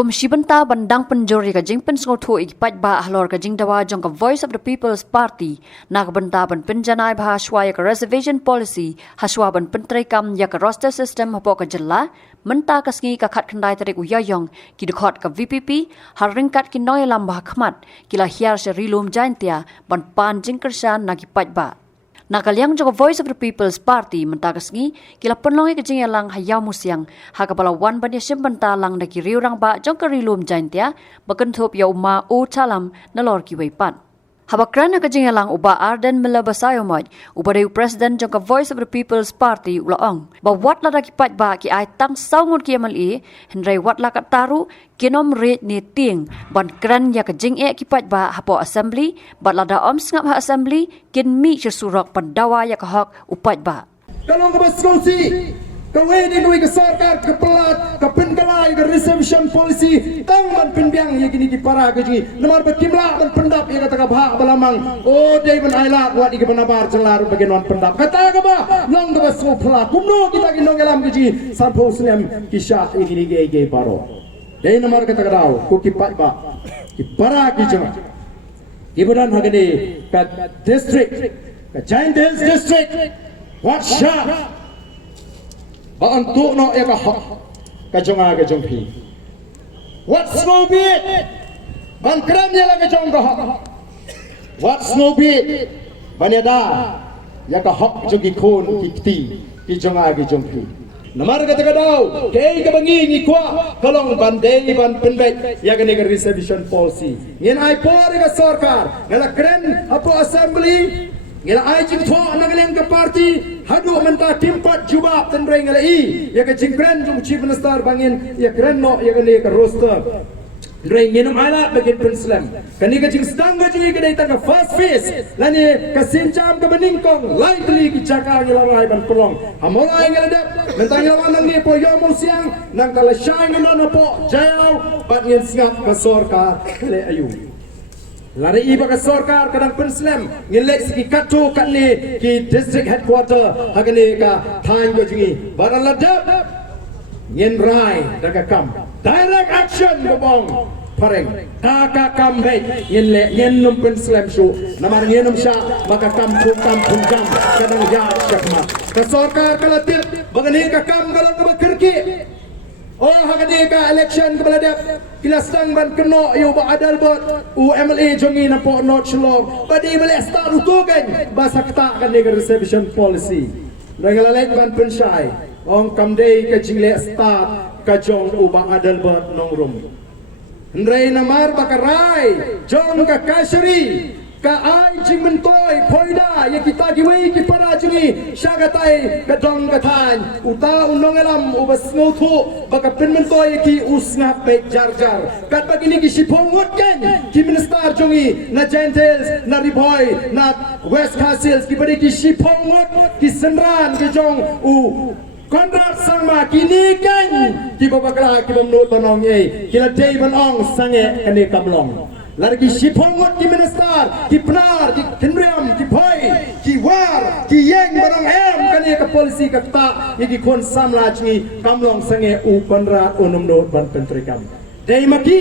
Komisi Benta Bandang Penjori ka jing pensngotu ikipat ba ahlor ka jing dawa jong ka Voice of the People's Party na ka benta ban penjanai ba haswa ya ka reservation policy haswa ban pentrai kam ya ka roster system hapo ka jella menta ka sngi ka khat khandai tarik uyayong ki dekhot ka VPP har ringkat ki noi lam ba khmat kila hiar se rilum jaintia ban pan jing kersan na kipat ba Nakaliang joko Voice of the People's Party mentagasngi kila penlongi kejing yalang hayau musyang ha kapala wan banya simbanta lang daki riurang ba jong karilum jaintia bakentup ya umma u talam nalor ki weipan habakran kejing yalang uba Arden Melabasayomoj uba deu President jong Voice of the People's Party ulaong ba wat la daki pat ba ki ai tang saungut ki MLA hendrai wat la kat taru kinom red ni ting ban kran ya kejing ki pat ba hapo assembly bat lada om sngap ha assembly kin mi surok pendawa ya kahok upat ba kalau kebaskongsi kawin ini ke sarkar ke pelat ke penkalai ke reservation policy tangman penbiang ya gini para ke ji nomor berkimla dan pendap ya kata kabha balamang oh day ben aila buat ike penabar celar bagian non pendap kata kabha long kebasko pelat kumno kita ginong elam ke ji sarpo snem kisah ini ge baro day nomor kata kadau ku kipat ba ki para ki jema ibudan hagene ka district ka Giant Hills district what shot Baan tu no ya ka jong pi. What's no be it? Ban kram ya la ka jong ka. What's no be it? Ban ya da ya ka hok jong ki khon ki jong pi. Namar ka taka daw kay ka bangi ni kwa kalong bandei ban penbet ya ka ni reservation policy. Ngin ai por ka sarkar ngala kren apo assembly ngila ai jing tho nagaleng ka party hadu menta timpat jubab tendreng ngala I ya ka jingkren jung chief minister bangin ya kren no ya ka ne ka roster Dreng nginum ala bagi Princelam kani ka jing sedang ka jing ka dai ta ka first phase lani ka sinjam ka beningkong lightly ki jaka ngila rai ban pelong amolai ngala dep menta ngila wanang ni po yo mo siang nang kala shine ngana po jayau bat ngin singap ka sorka kale ayu Lari iba ka sarkar kadang Princelam ngilek siki katu kat ni ki district headquarter hagani ka than go jingi baran ladap ngin rai daga kam direct action bobong pareng ka kam hei ngin num Princelam shu namar nginum sha maka kam jam kadang ya syakma ka sarkar kala tir bagani ka kam kadang ka kerki oh hagani ka election ka balada kilasang ban keno yu ba adal bot UMLA jongi na po not shlog badi bale star utugan basakta kan ni reservation policy rangalalek ban pensyai ong kamdei ka jingle star ka jong uba adal bot nong rum ndrei namar bakarai jong ka kashri ka ai jing mentoy poida ya kita giwei ki para jingi syagatai ka dong ka than uta unong elam ubas ngothu baka pen mentoy ki usna pe jar kat bagini ki sipongot kan ki minister jongi na Giant Hills na Riboy na West Castles ki bari ki sipongot ki senran ki jong u kontrak sangma kini kan ki babakla ki bomnot banong ye kila day banong sange kani kamlong lagi sipongot ki minister ki penar ki kendriam ki boy ki war ki yeng barang kani ka polisi ka ta ki kon samla chingi kamlong sange u konra unum no ban pentrikam dei maki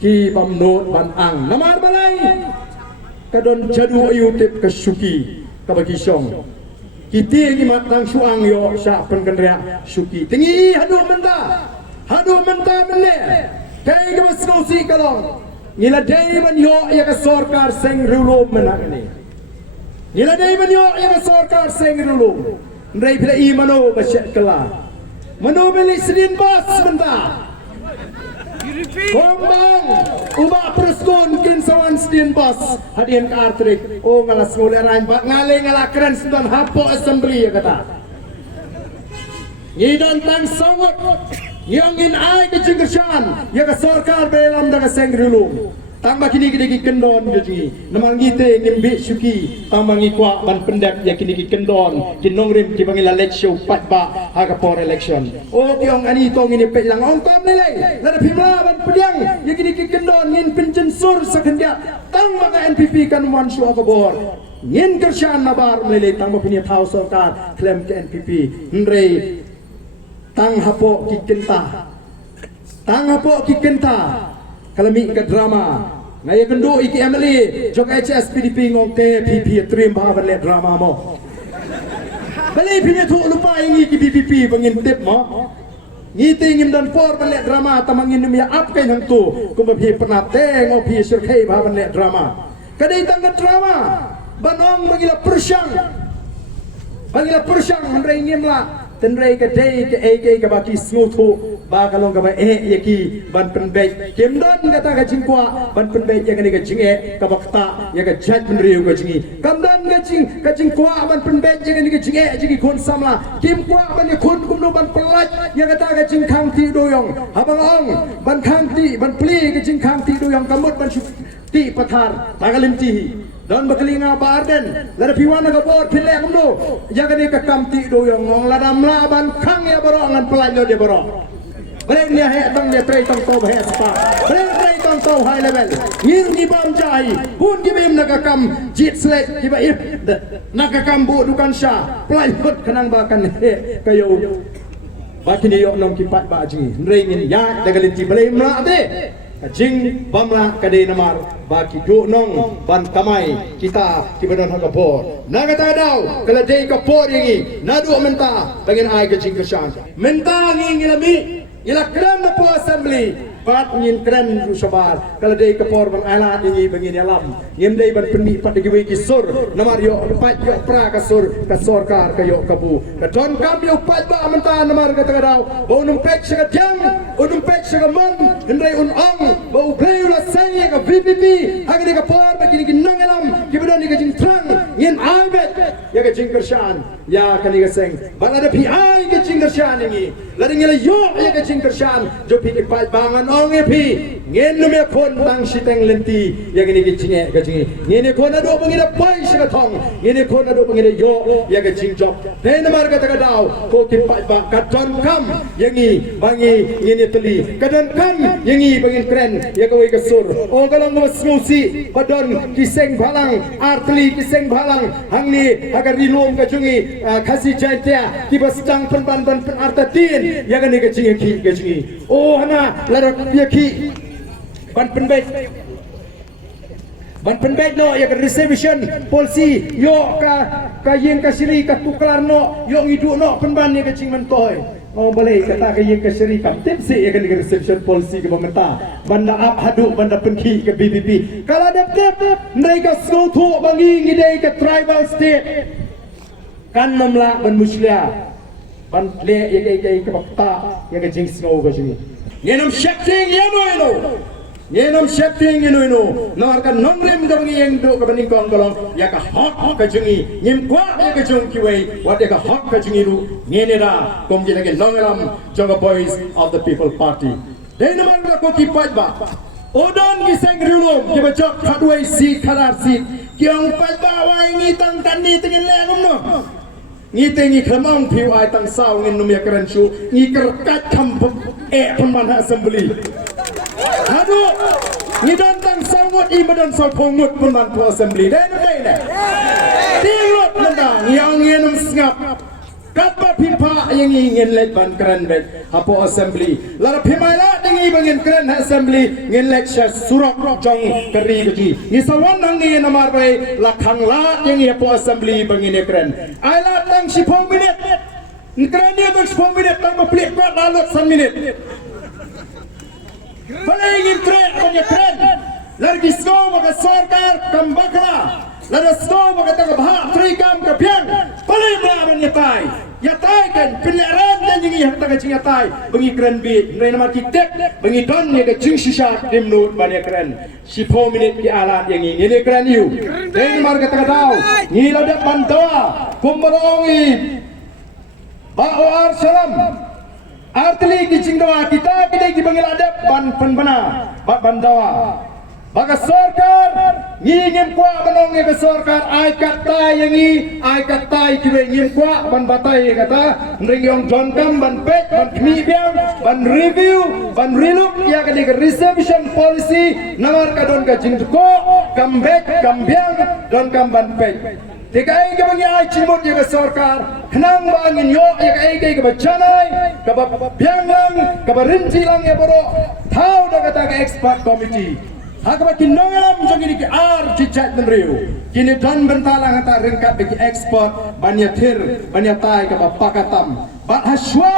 ki bamnot ban ang namar balai kadon jadu ayu tip ka syuki ka bagi syong kiti ki matang suang yo sya penkendria syuki tingi hadu menta mene kay ka maskausi kalong ngila day man yo ya ka sarkar seng rulum menangani ngila day man yo ya ka sarkar seng rulum ndai pila I mano basyat kala mano beli sedin bas menta Kombang uba preskon kin sawan sedin bas hadian ka artrik oh ngalas ngole rain bak ngale ngala keren sedon hapo assembly ya kata ngidan tang sawat yang ai ke jingkershan ya ka sarkar belam daga sengrulu tamba kini ki kendon jadi namang ngite nimbi syuki tamba ngikwa ban pendek ya kini ki kendon kinongrim ki bangila election patba ha ka for election oh tiong ani tong ini pe lang ong tam nilai la phimla ban pediang ya kini ki kendon ngin penjensur sakendia tamba ka NPP kan wan shu ka bor ngin kershan nabar nilai tamba punya thau sarkar claim ke NPP ndrei tang hapo ki kenta tanga po ki kenta kalami ka drama ngaya kendo iki Emily jok HS PDP ngong te PP trim ba le drama mo bali pinya tu lupa ingi ki PPP bangin tip mo ngiti ngim dan por le drama tamangin mi up kai hang tu kum bi pernah te ngo pi sur kai ba le drama kadai tang drama banong bagila persyang handrai ngim la tenrai ke dei ke eke ke baki smutu ba kalong ka ba yaki ban penbei kemdan kata ka jingkwa ban penbei yang ni ka jinge ka bakta ya ka jat penriu ka jingi kamdan ka jingkwa ban penbei yang ni ka jinge jingi kon samla kimkwa ban kon kumno ban pelaj ya kata ka jingkang ti doyong habang ong ban khang ti ban pli ka jingkang ti doyong kamut ban ti pathar tagalim ti dan berkelinga barden lada piwana ka bor pile kamno jaga ni ka kamti do yang ngong lada mlaban khang ya baro ngan pelai lo de baro breng ni he tang de trei tang to he spa breng trei tang to high level ngir ni bam jai pun ki bim naga kam jit slek ki ba if naga kam bu dukan sha pelai hot kanang ba kan he kayo bakini yo nom ki pat ba ji rengin ya dagaliti balai mla de jing bamla kadai namar baki du nong ban kamai kita kibadan hagapor nagata daw kala dei kapor ingi nadu menta bangin ai ke jing keshan menta ngi ngilami ila kram na po assembly pat ngin kren du sabar kala dei kapor bang ala ingi bangin alam ngim dei ban penmi pat giwi kisur namar yo pat yo pra kasur ka sorkar kayo kabu ka don kam yo pat ba menta namar kata daw bo num pek sa jang unum pek sa man hendai un ong bau play la sai ka VPP agni ka por ba kini ginang alam kibadan ni ka jing trang ngin albet ya ka jing kershan ya kani ka seng bang ada pi ai ka jing kershan ingi lading la yo ya ka jing kershan jo pi ki pat bangan ong e pi ngin num ya kon bang siteng lenti ya kini ki jinge ka jingi ngin ko na do bangida pai sa ka thong ngin ko na do bangida yo ya ka jing job dei namar ka ta ka daw ko ki pat ba ka don kam yangi bangi ngin teli ka don kam yangi bangin kren ya kawai kasur o galang mo smusi padon kiseng balang artli kiseng balang hangni agar rilom ka jungi khasi jaitya kibastang penban ban artatin ya kan ka jingi ki ka jingi o hana lara ki ban penbet no ya ka reservation policy yo ka yen ka siri ka tuklar no yo ngidu no penban ya ka jing mentoy oh boleh kata ke yang ke syarikat tipsi ya kan reception policy ke pemerintah banda up hadu banda penki ke BBP kalau ada tip mereka skutu bagi ngidai ke tribal state kan memla ban muslia ban le ya ke bakta ya ke jing snow ke sini ngenam shifting ya no ngenam shifting ino narkan nongrem dong yang do ke baning kong kolong ya ka hot ka jungi nyim kwa ya ka jung kiwei wat ya ka hot ka jungi ru ngene da kom jina ke nongelam jonga boys of the people party dei namar ka ko kipat ba odon ki seng rilum ki ba jok khadwai si kharar si kyong pat ba wai ngi tang tan ni tingin le ngom no ngi tengi khamong phiu ai tang saw ngin num ya kran chu ngi kerkat kham pemban assembly aduh ni tang sangut ibadan so pongut pemban assembly dai ne tingut mendang yang ngenum ngap kappa pimpa yang ingin lek ban kran bet apo assembly lara phimala dingi bangin kran assembly ngin lek surok jong keri gaji ni sawan nang ni namar bai lakhang la yang apo assembly bangin kran ai la tang 10 minit kran dia tu 10 minit tang plik pat lalut 1 minit Paling keren punya keren. Lagi semua maka sorkar kambakla. Lada semua maka tengah bahak trikam kepiang. Paling melawan yatai. Yatai kan pilihan dan yang yang tengah cing yatai. Bengi keren bit. Mereka nama kitek. Bengi don yang kecing sisa dimnut banyak keren. 10 minit di alat yang ini keren you. Dan marga tengah tahu. Ni ladak bantawa. Kumbarongi. Ba'war salam. Artli ki cingdawa kita kini ki bangil adab ban penbana bandawa baga sorkar ngingim kwa banong ke sorkar ai kata yangi ai kata ki ngim kwa ban batai kata nringyong jonkam ban pet ban kmibiang ban review ban relook ya kini ke reception policy namar kadon ka jingko kambek kambiang don kam ban pet Tikai ke bagi ai cimut ya ke sarkar, kenang bangin yo ya ke ke bacanai, ke bianglang, ke rinci lang ya boro, tahu dah kata ke expert committee. Hak kinongalam jong ini ke ar cicat menriu. Kini dan bentalang ata ringkat bagi export banyak tir, banyak tai ke pakatam. Bat haswa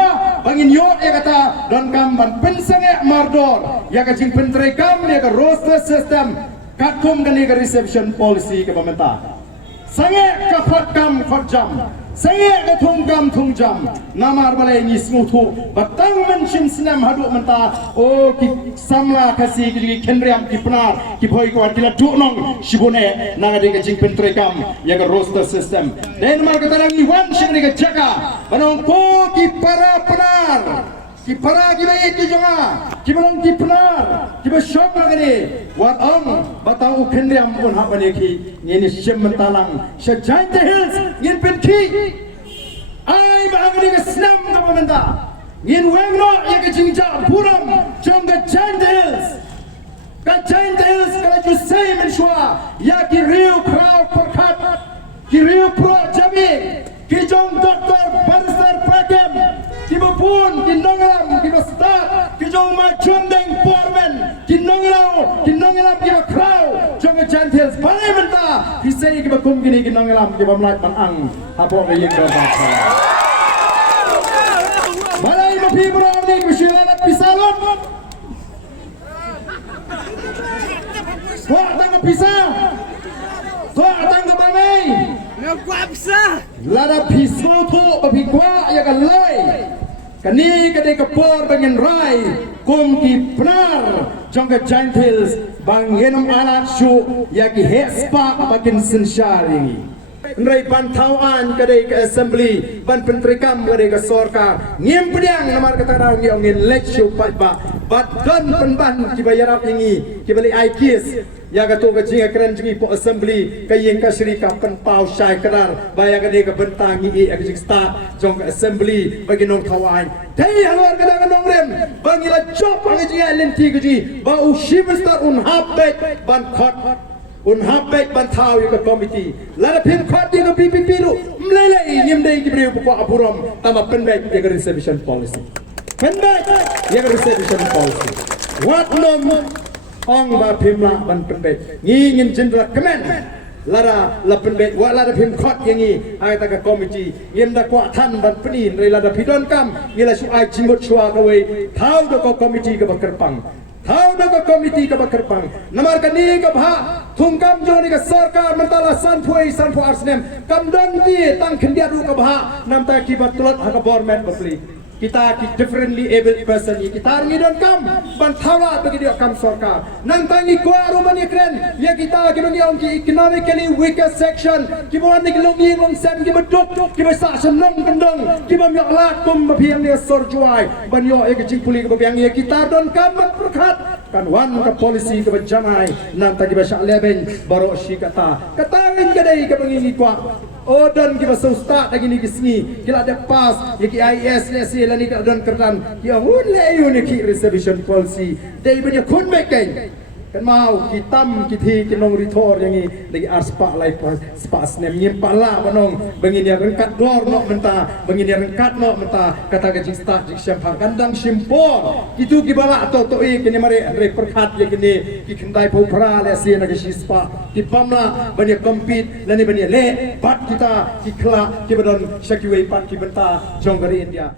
bangin yo ya kata don kam ban pensenge mardor ya ke jing pentri kam ya ke roster system kakum kan ke reception policy ke pemerintah. Sange kafat kam jam. Sange ke thung jam. Namar balai ni smutu batang menshim sinam haduk menta o ki samla kasi ki kenriam ki penar ki boy ko atila dunong shibune nangade ke jing pentri kam ya ke roster system. Den mar kata ni wan sing ke jaga banong ko ki para penar ki para ki baik ki jonga ki belum ki penar ki besyok ngade wat om batau kenriam pun hak bani ki ngini shim mentalang shajain the hills ngin penki ai bangni ke snam ka pementa ngin wengno ya ke jingja puram jong ke jain the hills ka jain the hills kala ju say menshwa ya ki riu crowd perkat ki riu pro jami ki jong doktor barrister prakem ki bapun ki nongalam ki start ki jong ma chundeng foreman ki nongalam ki kraw jong gentles parliamenta ki say ki bakum gini ki nongalam ki bamlat manang apo ke yeng do balai mo pibro ni ki shilalat pisalot wa tang pisa wa tang bamai lada pisau tu babi gua ya kalai kani kadai kapor bangin rai kum ki benar jangka gentles banginum alat syu ya ki hespa bakin sensyari Nrai pantauan kadai ke assembly ban pentrikam kadai ke sorkar ngim pediang namar kata raung yang ngin lecture pat bat dan penban ki bayarap ini ki bali aikis ya gato ke jinga keren jingi po assembly kayeng ka sirika penpau syai kerar baya kadai ke bentangi e ke start jong ke assembly bagi nong kawan dai halwar kada nong rem bangila job ang jinga lenti ke ji ba u shimstar un habet ban khot unhabek bantau ke komiti lada pin khati no PPP lu mlelei ngimdei ki breu ko apurom tama penbek ke reservation policy penbek ke reservation policy what nom ong ba pimla ban penbek ngin jenderal kemen lara la penbek wa lara pim khot yangi ai ta ka komiti ngim da kwa than ban penin re lada pidon kam ngila su ai jimut shwa ka we thau do ko komiti ke bakerpang Thau naga komiti ka bakerpang namar kani ka bha thungkam joni ka sarkar mentala sanphu arsnem kamdon ti tang khendia du ka bha namta ki batulot ha ka government bapli kita ki differently able person ni kita ngidon kam ban thawa bagi dia kam sarkar nang tangi ko aruman kren ya kita ki bagi ki economically weaker section ki bon ni longi long sem ki bedok ki besa senong kendong ki bam yak lat kum biang dia sorjuai ban yo e ki puli ki biang ya kita don kam perkhat kan wan ka policy ka bajamai nang tagi basa leben baro shi kata katangin kadai ka bangingi kwa odan ki basa usta lagi ni kisni kila ada pas ya ki IS lesi lani ka don kertan ya hun le yu ni ki reservation policy dei banya kun meken kan mau kitam kiti kinong ritor yang ni lagi arspa lai spa snem nyim pala banong bangin ya rengkat dor no menta bangin ya rengkat no menta kata ke jing start jing syampa kandang simpor itu ki bala to i kini mare re perkhat ya kini ki kendai popra le si na ke spa ki pamla banya compete lani banya le bat kita ki kla ki badon shakiwei pat ki benta jong dari India